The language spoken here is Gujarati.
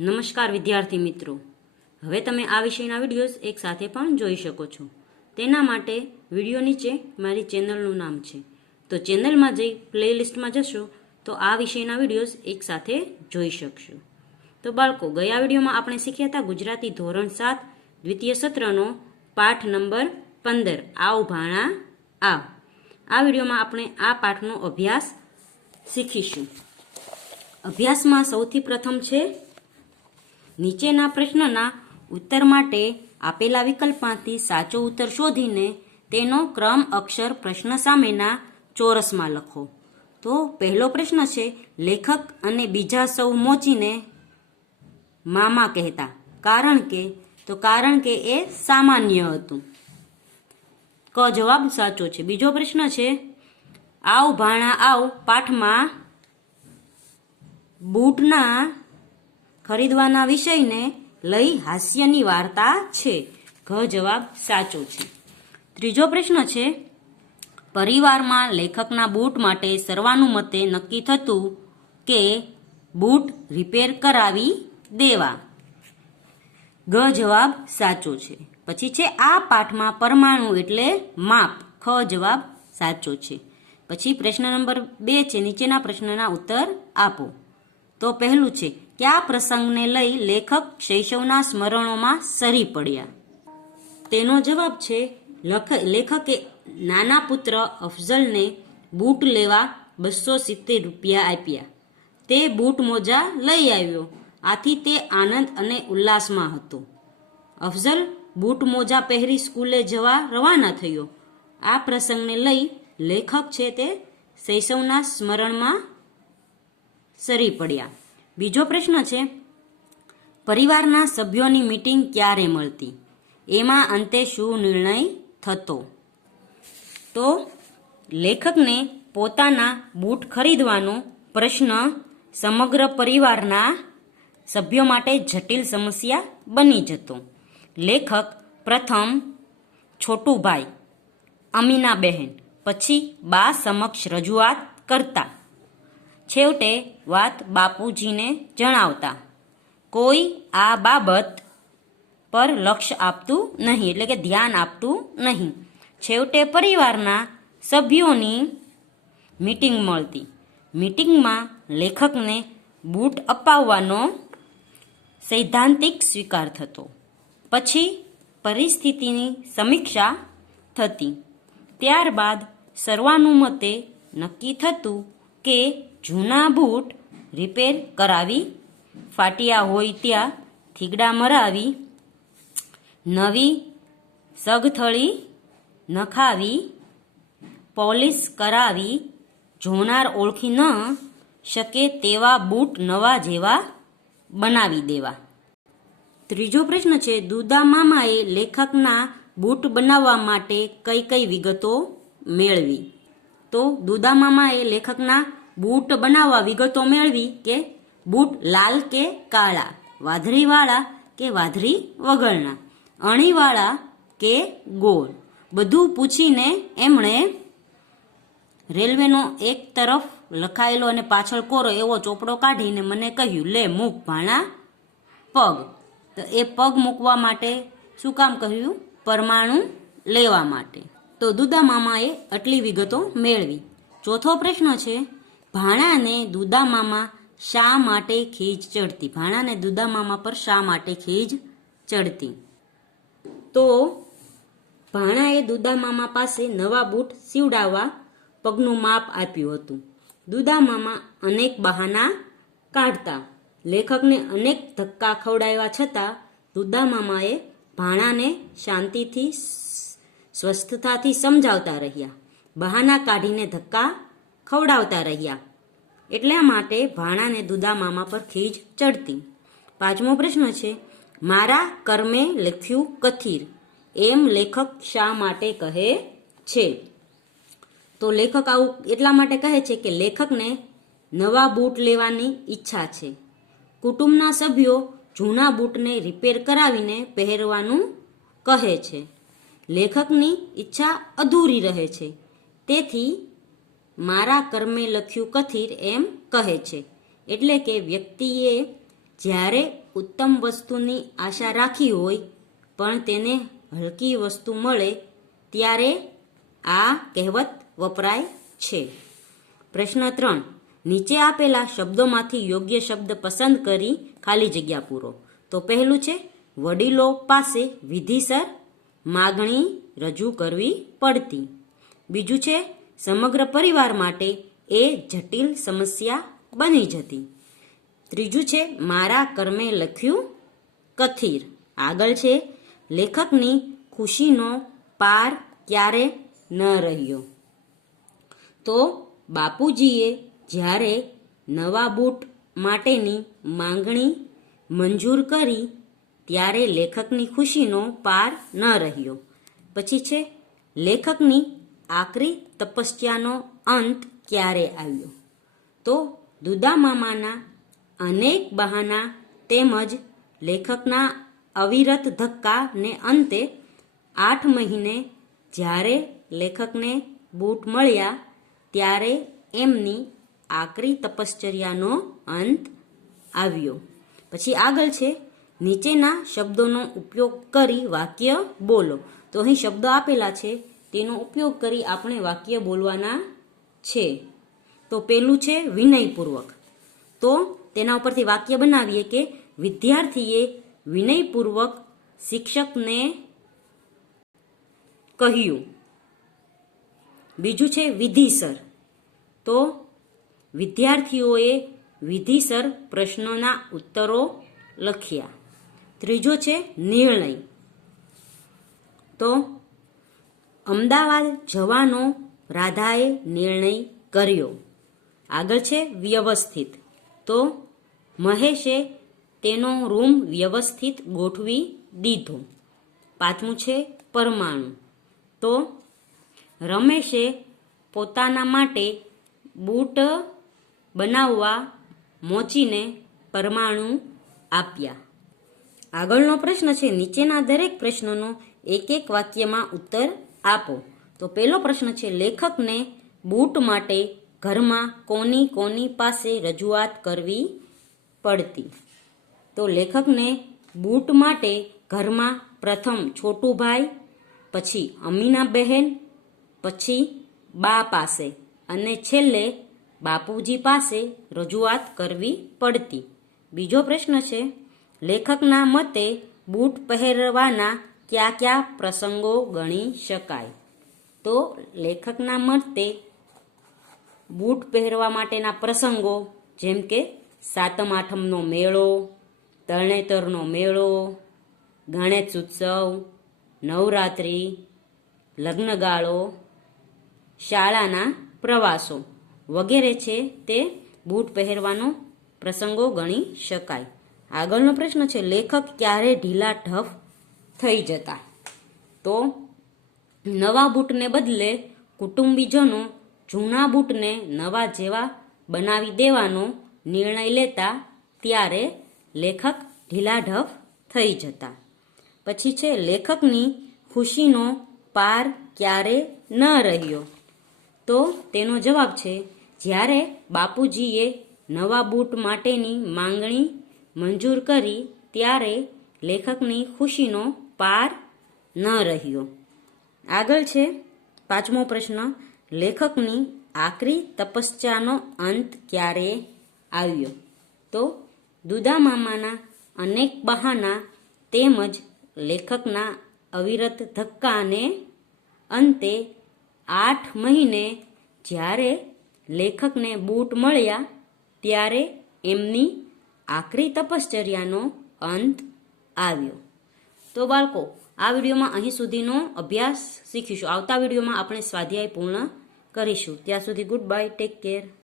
નમસ્કાર વિદ્યાર્થી મિત્રો, હવે તમે આ વિષયના વિડીયોઝ એક સાથે પણ જોઈ શકો છો. તેના માટે વિડીયો નીચે મારી ચેનલનું નામ છે, તો ચેનલમાં જઈ પ્લેલિસ્ટમાં જશો તો આ વિષયના વિડીયોઝ એક સાથે જોઈ શકશો. તો બાળકો, ગયા વિડીયોમાં આપણે શીખ્યા હતા ગુજરાતી ધોરણ 7 દ્વિતીય સત્રનો પાઠ નંબર 15 આવ ભાણા આવ. આ વિડીયોમાં આપણે આ પાઠનો અભ્યાસ શીખીશું. અભ્યાસમાં સૌથી પ્રથમ છે નીચેના પ્રશ્નના ઉત્તર માટે આપેલા વિકલ્પમાંથી સાચો ઉત્તર શોધીને તેનો ક્રમ અક્ષર પ્રશ્ન સામેના ચોરસમાં લખો. તો પહેલો પ્રશ્ન છે, લેખક અને બીજા સૌ મોચીને મામા કહેતા. કારણ કે એ સામાન્ય હતું. ક જવાબ સાચો છે. બીજો પ્રશ્ન છે, આવ ભાણા આવ પાઠમાં બૂટના ખરીદવાના વિષયને લઈ હાસ્યની વાર્તા છે. ઘ જવાબ સાચો છે. ત્રીજો પ્રશ્ન છે, પરિવારમાં લેખકના બૂટ માટે સર્વાનુમતે નક્કી થતું કે બૂટ રિપેર કરાવી દેવા. ગ જવાબ સાચો છે. પછી છે, આ પાઠમાં પરમાણુ એટલે માપ. ખ જવાબ સાચો છે. પછી પ્રશ્ન નંબર 2 છે, નીચેના પ્રશ્નના ઉત્તર આપો. તો પહેલું છે, કયા પ્રસંગને લઈ લેખક શૈશવના સ્મરણોમાં સરી પડ્યા? તેનો જવાબ છે, લેખકે નાના પુત્ર અફઝલને બૂટ લેવા 270 રૂપિયા આપ્યા. તે બૂટ મોજા લઈ આવ્યો, આથી તે આનંદ અને ઉલ્લાસમાં હતો. અફઝલ બૂટ મોજા પહેરી સ્કૂલે જવા રવાના થયો. આ પ્રસંગને લઈ લેખક છે તે શૈશવના સ્મરણમાં સરી પડ્યા. બીજો પ્રશ્ન છે, પરિવારના સભ્યોની મીટિંગ ક્યારે મળતી? એમાં અંતે શું નિર્ણય થતો? તો લેખકને પોતાના બૂટ ખરીદવાનો પ્રશ્ન સમગ્ર પરિવારના સભ્યો માટે જટિલ સમસ્યા બની જતો. લેખક પ્રથમ છોટુભાઈ, અમીનાબહેન, પછી બા સમક્ષ રજૂઆત કરતા. છેવટે વાત બાપુજીને જણાવતા. કોઈ આ બાબત પર લક્ષ્ય આપતું નહીં, એટલે કે ધ્યાન આપતું નહીં. છેવટે પરિવારના સભ્યોની મીટિંગ મળતી. મીટિંગમાં લેખકને બૂટ અપાવવાનો સૈદ્ધાંતિક સ્વીકાર થતો. પછી પરિસ્થિતિની સમીક્ષા થતી. ત્યારબાદ સર્વાનુમતે નક્કી થતું કે જૂના બૂટ રિપેર કરાવી, ફાટ્યા હોય ત્યાં થીગડા મરાવી, નવી સગથળી નખાવી, પોલિશ કરાવી, જોનાર ઓળખી ન શકે તેવા બૂટ નવા જેવા બનાવી દેવા. ત્રીજો પ્રશ્ન છે, દુદા મામાએ લેખકના બૂટ બનાવવા માટે કઈ કઈ વિગતો મેળવી? તો દુદા મામાએ લેખકના બૂટ બનાવવા વિગતો મેળવી કે બૂટ લાલ કે કાળા, વાદળીવાળા કે વાદળી વગરના, અણીવાળા કે ગોળ. બધું પૂછીને એમણે રેલવેનો એક તરફ લખાયેલો અને પાછળ કોરો એવો ચોપડો કાઢીને મને કહ્યું, લે મૂક ભાણા પગ. તો એ પગ મૂકવા માટે શું કામ કહ્યું? પરમાણુ લેવા માટે. તો દુદા મામાએ આટલી વિગતો મેળવી. ચોથો પ્રશ્ન છે, ભાણાને દુદા મામા શા માટે ખીજ ચડતી? ભાણાને દુદા મામા પર શા માટે ખીજ ચડતી? તો ભાણાએ દુદા મામા પાસે નવા બૂટ સીવડાવવા પગનું માપ આપ્યું હતું. દુદા મામા અનેક બહાના કાઢતા. લેખકને અનેક ધક્કા ખવડાવ્યા છતાં દુદા મામાએ ભાણાને શાંતિથી સ્વસ્થતાથી સમજાવતા રહ્યા, બહાના કાઢીને ધક્કા ખવડાવતા રહ્યા. એટલા માટે ભાણાને દુદા મામા પર ખીજ ચડતી. પાંચમો પ્રશ્ન છે, મારા કર્મે લખ્યું કથિર એમ લેખક શા માટે કહે છે? તો લેખક આવું એટલા માટે કહે છે કે લેખકને નવા બૂટ લેવાની ઈચ્છા છે. કુટુંબના સભ્યો જૂના બૂટને રિપેર કરાવીને પહેરવાનું કહે છે. લેખકની ઈચ્છા અધૂરી રહે છે, તેથી મારા કર્મે લખ્યું કથિર એમ કહે છે. એટલે કે વ્યક્તિએ જ્યારે ઉત્તમ વસ્તુની આશા રાખી હોય પણ તેને હલકી વસ્તુ મળે ત્યારે આ કહેવત વપરાય છે. પ્રશ્ન 3. નીચે આપેલા શબ્દોમાંથી યોગ્ય શબ્દ પસંદ કરી ખાલી જગ્યા પૂરો. તો પહેલું છે વડીલો પાસે વિધિસર માગણી રજૂ કરવી પડતી. બીજું છે સમગ્ર પરિવાર માટે એ જટિલ સમસ્યા બની જતી. ત્રીજું છે મારા કર્મે લખ્યું કથિર. આગળ છે લેખકની ખુશીનો પાર ક્યારે ન રહ્યો. તો બાપુજીએ જ્યારે નવા બૂટ માટેની માંગણી મંજૂર કરી ત્યારે લેખકની ખુશીનો પાર ન રહ્યો. પછી છે લેખકની આકરી તપસ્યાનો અંત ક્યારે આવ્યો. તો દુદામામાના અનેક બહાના તેમજ લેખકના અવિરત ધક્કાને અંતે 8 મહિને જ્યારે લેખકને બૂટ મળ્યા ત્યારે એમની આકરી તપશ્ચર્યાનો અંત આવ્યો. પછી આગળ છે નીચેના શબ્દોનો ઉપયોગ કરી વાક્ય બોલો. તો અહીં શબ્દો આપેલા છે તેનો ઉપયોગ કરી આપણે વાક્ય બોલવાના છે. તો પેલું છે વિનયપૂર્વક. તો તેના ઉપરથી વાક્ય બનાવીએ કે વિદ્યાર્થીએ વિનયપૂર્વક શિક્ષકને કહ્યું. બીજું છે વિધિસર. તો વિદ્યાર્થીઓએ વિધિસર પ્રશ્નોના ઉત્તરો લખ્યા. ત્રીજો છે નિર્ણય. તો અમદાવાદ જવાનો રાધાએ નિર્ણય કર્યો. આગળ છે વ્યવસ્થિત. તો મહેશે તેનો રૂમ વ્યવસ્થિત ગોઠવી દીધો. પાંચમું છે પરમાણુ. તો રમેશે પોતાના માટે બૂટ બનાવવા મોચીને પરમાણુ આપ્યા. આગળનો પ્રશ્ન છે નીચેના દરેક પ્રશ્નનો એક એક વાક્યમાં ઉત્તર આપો. તો પહેલો પ્રશ્ન છે લેખકને બૂટ માટે ઘરમાં કોની કોની પાસે રજૂઆત કરવી પડતી. તો લેખકને બૂટ માટે ઘરમાં પ્રથમ છોટુભાઈ, પછી અમીના બહેન, પછી બા પાસે અને છેલ્લે બાપુજી પાસે રજૂઆત કરવી પડતી. બીજો પ્રશ્ન છે લેખકના મતે બૂટ પહેરવાના કયા કયા પ્રસંગો ગણી શકાય. તો લેખકના મતે બૂટ પહેરવા માટેના પ્રસંગો જેમ કે સાતમ આઠમનો મેળો, તરણેતરનો મેળો, ગણેશ ઉત્સવ, નવરાત્રિ, લગ્નગાળો, શાળાના પ્રવાસો વગેરે છે તે બૂટ પહેરવાનો પ્રસંગો ગણી શકાય. આગળનો પ્રશ્ન છે લેખક ક્યારે ઢીલા ઢફ થઈ જતા. તો નવા બૂટને બદલે કુટુંબીજનો જૂના બૂટને નવા જેવા બનાવી દેવાનો નિર્ણય લેતા ત્યારે લેખક ઢીલા ઢફ થઈ જતા. પછી છે લેખકની ખુશીનો પાર ક્યારે ન રહ્યો. તો તેનો જવાબ છે જ્યારે બાપુજીએ નવા બૂટ માટેની માંગણી મંજૂર કરી ત્યારે લેખકની ખુશીનો પાર ન રહ્યો. આગળ છે પાંચમો પ્રશ્ન લેખકની આકરી તપસ્યાનો અંત ક્યારે આવ્યો. તો દુદામામાના અનેક બહાના તેમજ લેખકના અવિરત ધક્કાને અંતે 8 મહિને જ્યારે લેખકને બૂટ મળ્યા ત્યારે એમની આકરી તપશ્ચર્યાનો અંત આવ્યો. તો બાળકો આ વિડીયોમાં અહીં સુધીનો અભ્યાસ શીખીશું. આવતા વિડીયોમાં આપણે સ્વાધ્યાય પૂર્ણ કરીશું. ત્યાં સુધી ગુડ બાય, ટેક કેર.